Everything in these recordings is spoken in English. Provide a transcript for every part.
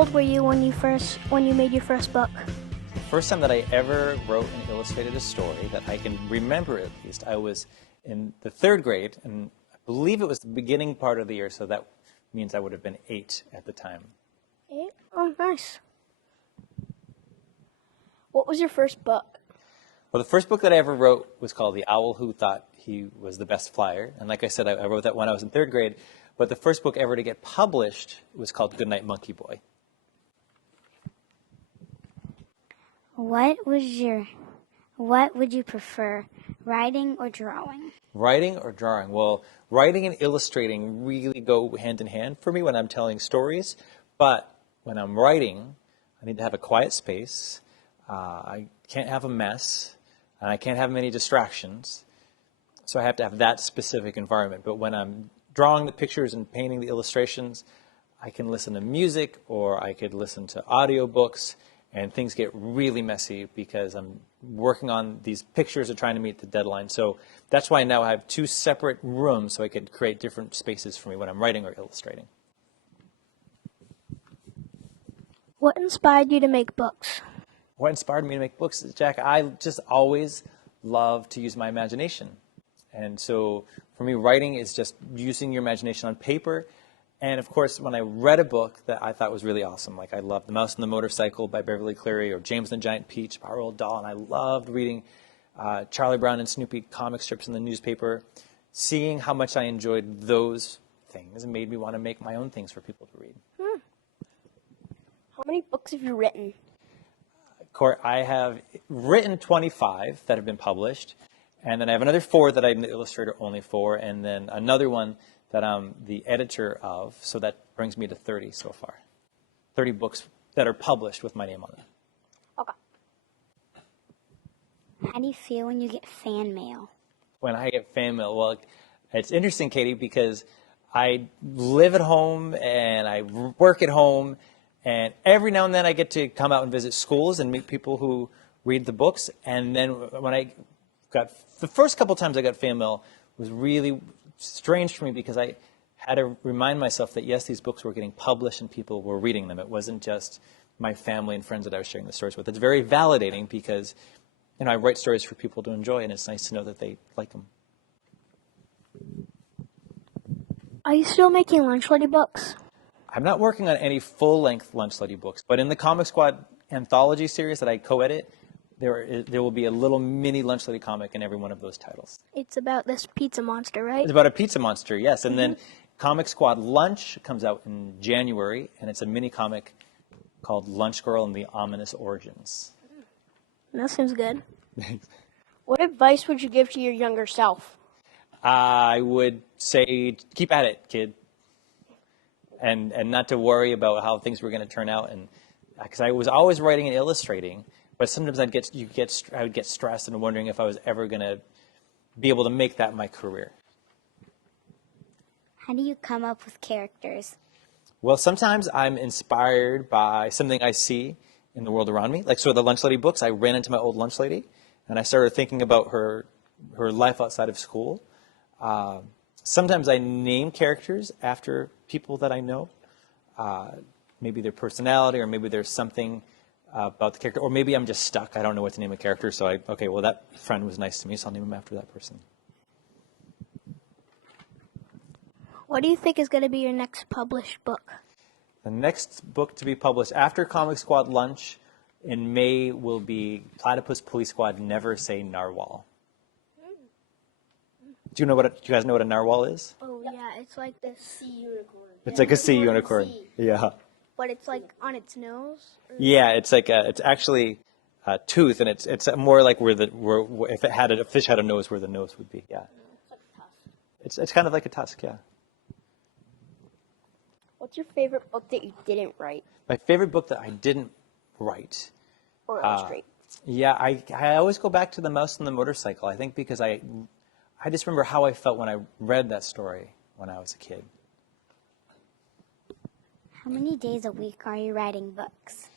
old were you when you made your first book? First time that I ever wrote and illustrated a story that I can remember, at least, I was in the 3rd grade, and I believe it was the beginning part of the year, so that means I would have been 8 at the time. 8? Oh, nice. What was your first book? Well, the first book that I ever wrote was called The Owl Who Thought He Was the Best Flyer. And like I said, I wrote that when I was in 3rd grade. But the first book ever to get published was called Goodnight Monkey Boy. What would you prefer, writing or drawing? Writing or drawing? Well, writing and illustrating really go hand in hand for me when I'm telling stories. But when I'm writing, I need to have a quiet space. I can't have a mess, and I can't have many distractions. So I have to have that specific environment. But when I'm drawing the pictures and painting the illustrations, I can listen to music, or I could listen to audiobooks, and things get really messy because I'm working on these pictures or trying to meet the deadline. So that's why now I have 2 separate rooms so I could create different spaces for me when I'm writing or illustrating. What inspired you to make books? What inspired me to make books, Jack? I just always love to use my imagination. And so for me, writing is just using your imagination on paper. And of course, when I read a book that I thought was really awesome, like I loved The Mouse and the Motorcycle by Beverly Cleary, or James and the Giant Peach by Roald Dahl, and I loved reading Charlie Brown and Snoopy comic strips in the newspaper, seeing how much I enjoyed those things made me want to make my own things for people to read. How many books have you written? I have written 25 that have been published, and then I have another 4 that I'm the illustrator only for, and then another one that I'm the editor of, so that brings me to 30 so far. 30 books that are published with my name on them. Okay. How do you feel when you get fan mail? When I get fan mail, well, it's interesting, Katie, because I live at home and I work at home, and every now and then I get to come out and visit schools and meet people who read the books. And then when I got, the first couple times I got fan mail was really strange for me because I had to remind myself that, yes, these books were getting published and people were reading them. It wasn't just my family and friends that I was sharing the stories with. It's very validating because, you know, I write stories for people to enjoy, and it's nice to know that they like them. Are you still making Lunch Lady books? I'm not working on any full-length Lunch Lady books, but in the Comic Squad anthology series that I co-edit, there will be a little mini Lunch Lady comic in every one of those titles. It's about this pizza monster, right? It's about a pizza monster, yes. And then Comic Squad Lunch comes out in January, and it's a mini comic called Lunch Girl and the Ominous Origins. That seems good. What advice would you give to your younger self? I would say, keep at it, kid. And not to worry about how things were going to turn out, and because I was always writing and illustrating, but sometimes I would get stressed and wondering if I was ever going to be able to make that my career. How do you come up with characters? Well, sometimes I'm inspired by something I see in the world around me. Like, so the Lunch Lady books, I ran into my old lunch lady, and I started thinking about her life outside of school. Sometimes I name characters after people that I know, maybe their personality, or maybe there's something about the character, or maybe I'm just stuck. I don't know what to name a character, so okay, well, that friend was nice to me, so I'll name him after that person. What do you think is going to be your next published book? The next book to be published after Comic Squad Lunch in May will be Platypus Police Squad Never Say Narwhal. Do you guys know what a narwhal is? Oh, yeah, it's like this sea unicorn. It's like a sea unicorn. Yeah. But it's like on its nose? Yeah, it's like it's actually a tooth, and it's more like where if a fish had a nose, where the nose would be. Yeah. It's like a tusk. It's kind of like a tusk. Yeah. What's your favorite book that you didn't write? My favorite book that I didn't write. Or illustrate? Yeah, I always go back to The Mouse and the Motorcycle. I think because I just remember how I felt when I read that story when I was a kid. How many days a week are you writing books?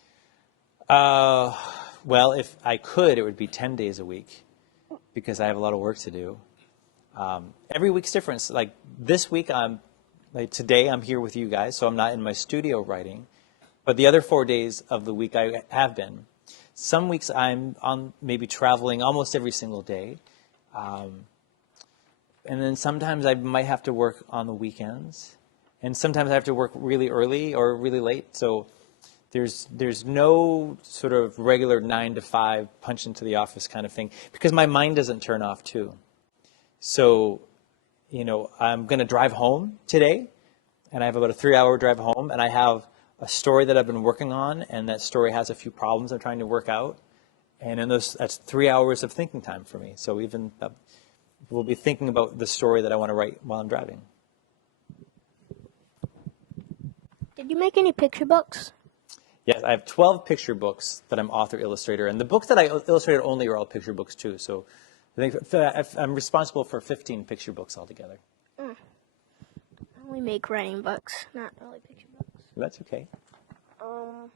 Well, if I could, it would be 10 days a week because I have a lot of work to do. Every week's different. Like this week, today I'm here with you guys, so I'm not in my studio writing. But the other 4 days of the week I have been. Some weeks I'm on maybe traveling almost every single day. And then sometimes I might have to work on the weekends. And sometimes I have to work really early or really late. So there's no sort of regular 9 to 5 punch into the office kind of thing, because my mind doesn't turn off too. So, I'm going to drive home today, and I have about a 3-hour drive home, and I have a story that I've been working on, and that story has a few problems I'm trying to work out. And in that's 3 hours of thinking time for me. So even we'll be thinking about the story that I want to write while I'm driving. Did you make any picture books? Yes, I have 12 picture books that I'm author illustrator, and the books that I illustrated only are all picture books too. So I think I'm responsible for 15 picture books altogether. I only make writing books, not really picture books. That's okay. Are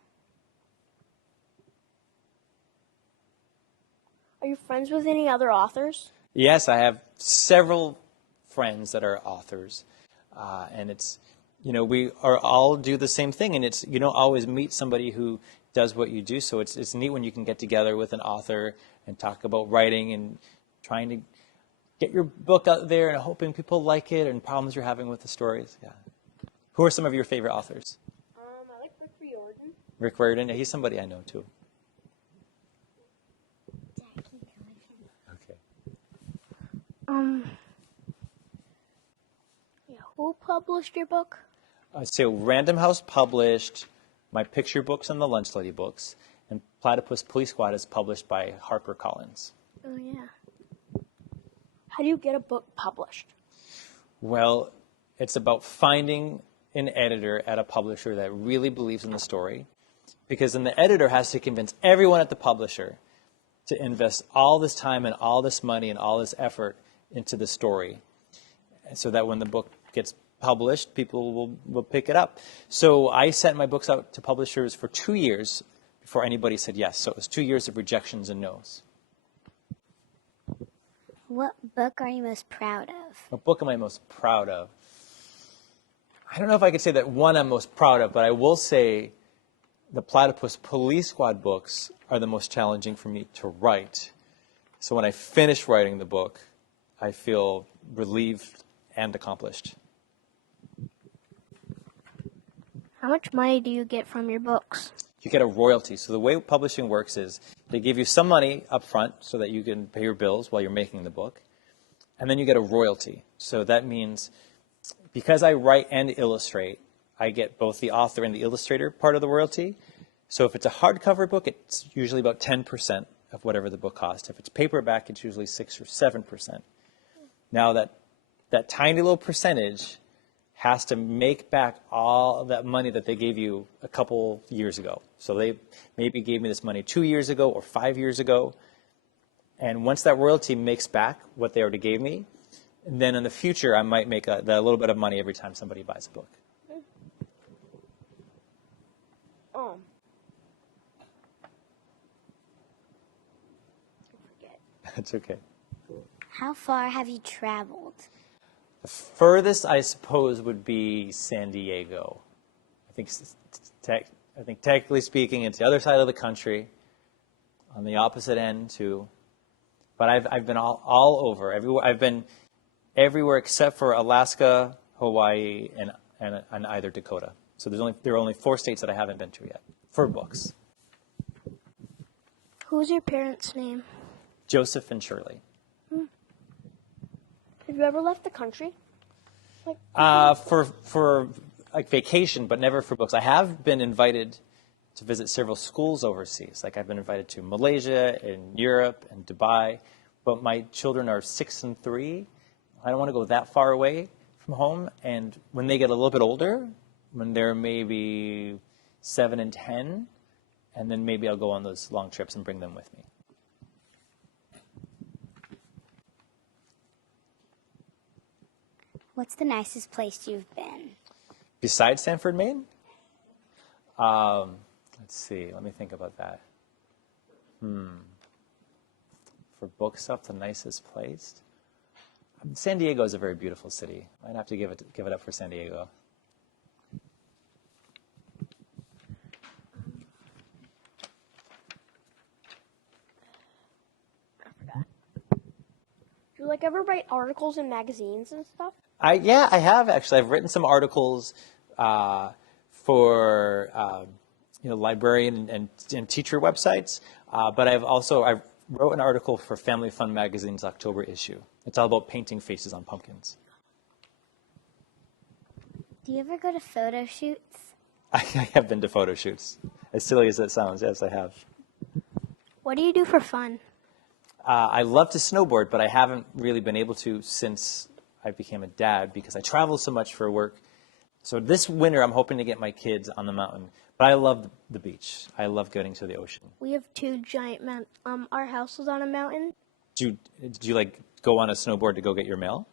you friends with any other authors? Yes, I have several friends that are authors, and it's, we are all do the same thing, and it's, you don't always meet somebody who does what you do, so it's neat when you can get together with an author and talk about writing and trying to get your book out there and hoping people like it and problems you're having with the stories. Yeah. Who are some of your favorite authors? I like Rick Riordan. Rick Riordan, he's somebody I know too. Okay. Who published your book? So Random House published my picture books and the Lunch Lady books, and Platypus Police Squad is published by HarperCollins. Oh, yeah. How do you get a book published? Well, it's about finding an editor at a publisher that really believes in the story, because then the editor has to convince everyone at the publisher to invest all this time and all this money and all this effort into the story, so that when the book gets published, people will pick it up. So I sent my books out to publishers for 2 years before anybody said yes. So it was 2 years of rejections and no's. What book are you most proud of? What book am I most proud of? I don't know if I could say that one I'm most proud of, but I will say the Platypus Police Squad books are the most challenging for me to write. So when I finish writing the book, I feel relieved and accomplished. How much money do you get from your books? You get a royalty. So the way publishing works is they give you some money up front so that you can pay your bills while you're making the book. And then you get a royalty. So that means because I write and illustrate, I get both the author and the illustrator part of the royalty. So if it's a hardcover book, it's usually about 10% of whatever the book cost. If it's paperback, it's usually 6 or 7%. Now that tiny little percentage has to make back all of that money that they gave you a couple years ago. So they maybe gave me this money 2 years ago or 5 years ago. And once that royalty makes back what they already gave me, then in the future I might make a little bit of money every time somebody buys a book. That's okay. How far have you traveled? The furthest, I suppose, would be San Diego. I think technically speaking, it's the other side of the country, on the opposite end too. But I've been all over. Everywhere. I've been everywhere except for Alaska, Hawaii, and either Dakota. So there are only 4 states that I haven't been to yet for books. Who's your parents' name? Joseph and Shirley. Have you ever left the country? For like vacation, but never for books. I have been invited to visit several schools overseas. Like I've been invited to Malaysia and Europe and Dubai, but my children are 6 and 3. I don't want to go that far away from home. And when they get a little bit older, when they're maybe 7 and 10, and then maybe I'll go on those long trips and bring them with me. What's the nicest place you've been? Besides Sanford, Maine? Let's see. Let me think about that. For book stuff, the nicest place? San Diego is a very beautiful city. I'd have to give it up for San Diego. you like ever write articles in magazines and stuff? Yeah, I have actually. I've written some articles for librarian and teacher websites, but I wrote an article for Family Fun magazine's October issue. It's all about painting faces on pumpkins. Do you ever go to photo shoots? I have been to photo shoots. As silly as that sounds, yes, I have. What do you do for fun? I love to snowboard, but I haven't really been able to since I became a dad because I travel so much for work. So this winter, I'm hoping to get my kids on the mountain. But I love the beach. I love getting to the ocean. We have two giant mountains. Our house is on a mountain. Did you like go on a snowboard to go get your mail?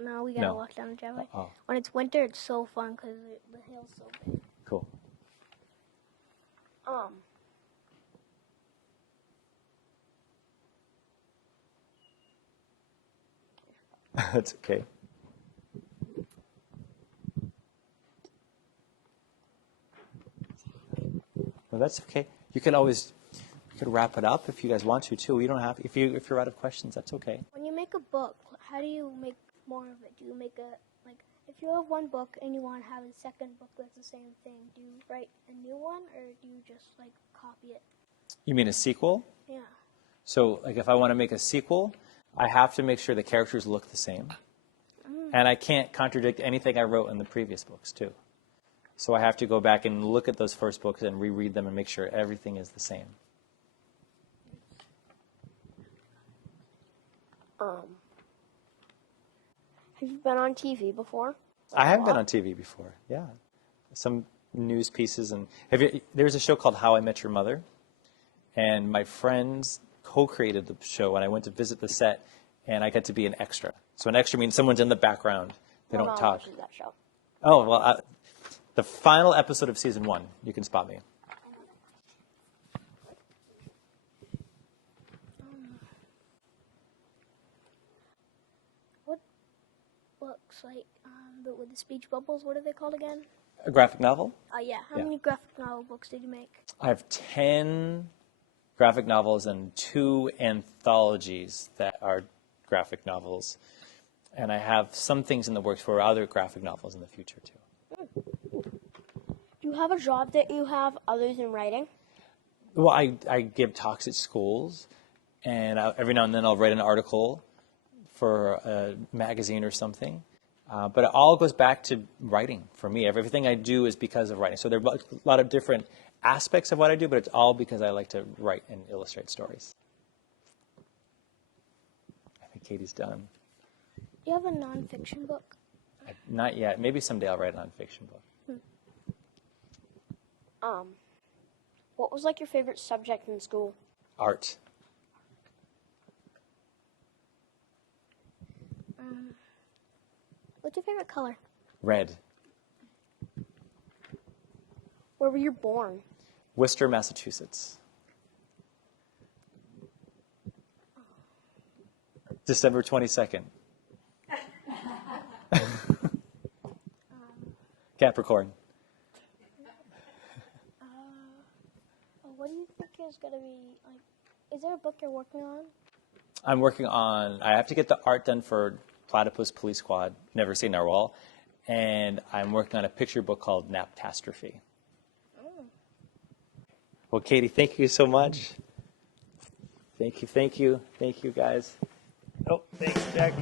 No, we gotta No. walk down the driveway. Oh. When it's winter, it's so fun because the hill's so big. Cool. That's okay. Well, that's okay. You could wrap it up if you guys want to too. You don't have if you're out of questions, that's okay. When you make a book, how do you make more of it? Do you make if you have one book and you want to have a second book that's the same thing, do you write a new one or do you just copy it? You mean a sequel? Yeah. So if I want to make a sequel, I have to make sure the characters look the same. And I can't contradict anything I wrote in the previous books too. So I have to go back and look at those first books and reread them and make sure everything is the same. Have you been on TV before? I have been on TV before, yeah. Some news pieces. And there's a show called How I Met Your Mother. And my friends co-created the show, and I went to visit the set, and I got to be an extra. So an extra means someone's in the background. They don't talk. Watches that show. Oh, well, the final episode of season 1, you can spot me. What books, with the speech bubbles, what are they called again? A graphic novel? Yeah. How Yeah. many graphic novel books did you make? I have 10 graphic novels and 2 anthologies that are graphic novels. And I have some things in the works for other graphic novels in the future, too. Do you have a job that you have other than writing? Well, I give talks at schools, and every now and then I'll write an article for a magazine or something. But it all goes back to writing for me. Everything I do is because of writing. So there are a lot of different aspects of what I do, but it's all because I like to write and illustrate stories. I think Katie's done. Do you have a nonfiction book? Not yet. Maybe someday I'll write a nonfiction book. What was your favorite subject in school? Art. What's your favorite color? Red. Where were you born? Worcester, Massachusetts. December 22nd. Capricorn. What do you think is going to be, is there a book you're working on? I'm working on, I have to get the art done for Platypus Police Squad, Never Say Narwhal, and I'm working on a picture book called Naptastrophe. Well, Katie, thank you so much. Thank you, guys. Oh, thanks, Jack.